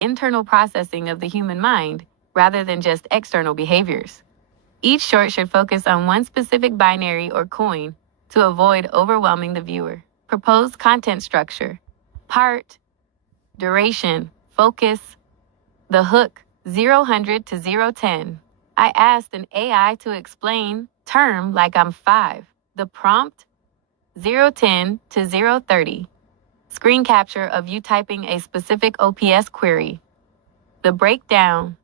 internal processing of the human mind rather than just external behaviors. Each short should focus on one specific binary or coin to avoid overwhelming the viewer. Proposed content structure. Part, duration, focus, the hook, 0-100 to 0-10. I asked an AI to explain term like I'm 5. The prompt, 0-10 to 0-30. Screen capture of you typing a specific OPS query. The breakdown,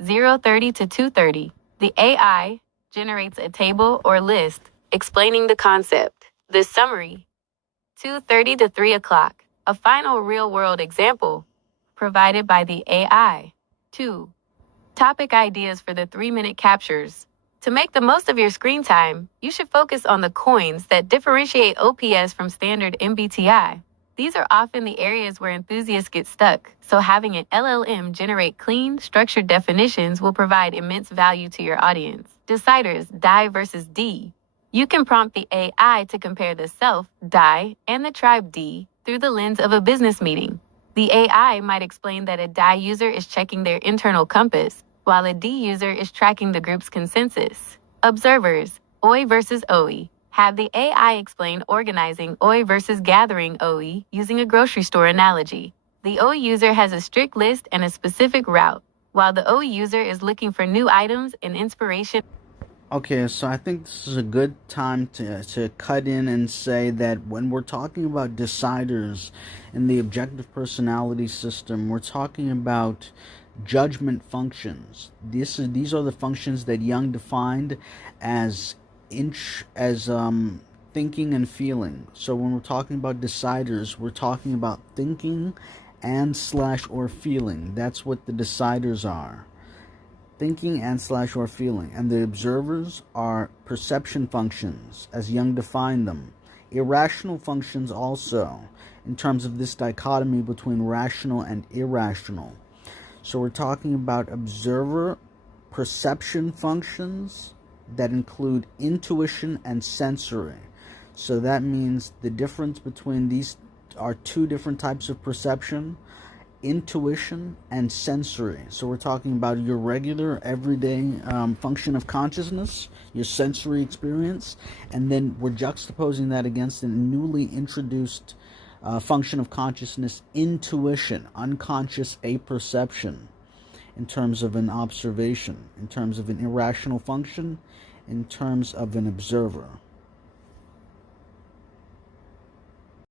0-30 to 2:30. The AI generates a table or list explaining the concept. The summary, 2:30 to 3 o'clock. A final real-world example provided by the AI. 2. Topic ideas for the 3-minute captures. To make the most of your screen time, you should focus on the coins that differentiate OPS from standard MBTI. These are often the areas where enthusiasts get stuck, so having an LLM generate clean, structured definitions will provide immense value to your audience. Deciders, die versus D. You can prompt the AI to compare the self, die, and the tribe D through the lens of a business meeting. The AI might explain that a die user is checking their internal compass, while a D user is tracking the group's consensus. Observers, OI versus OE. Have the AI explain organizing OI versus gathering OE using a grocery store analogy. The OE user has a strict list and a specific route, while the OE user is looking for new items and inspiration. Okay, so I think this is a good time to cut in and say that when we're talking about deciders in the objective personality system, we're talking about judgment functions. These are the functions that Jung defined as thinking and feeling. So when we're talking about deciders, we're talking about thinking and slash or feeling. That's what the deciders are. Thinking and slash or feeling. And the observers are perception functions, as Jung defined them. Irrational functions also, in terms of this dichotomy between rational and irrational. So we're talking about observer perception functions that include intuition and sensory. So that means the difference between these are two different types of perception: intuition and sensory. So we're talking about your regular everyday function of consciousness, your sensory experience, and then we're juxtaposing that against a newly introduced function of consciousness, intuition, unconscious apperception, in terms of an observation, in terms of an irrational function, in terms of an observer.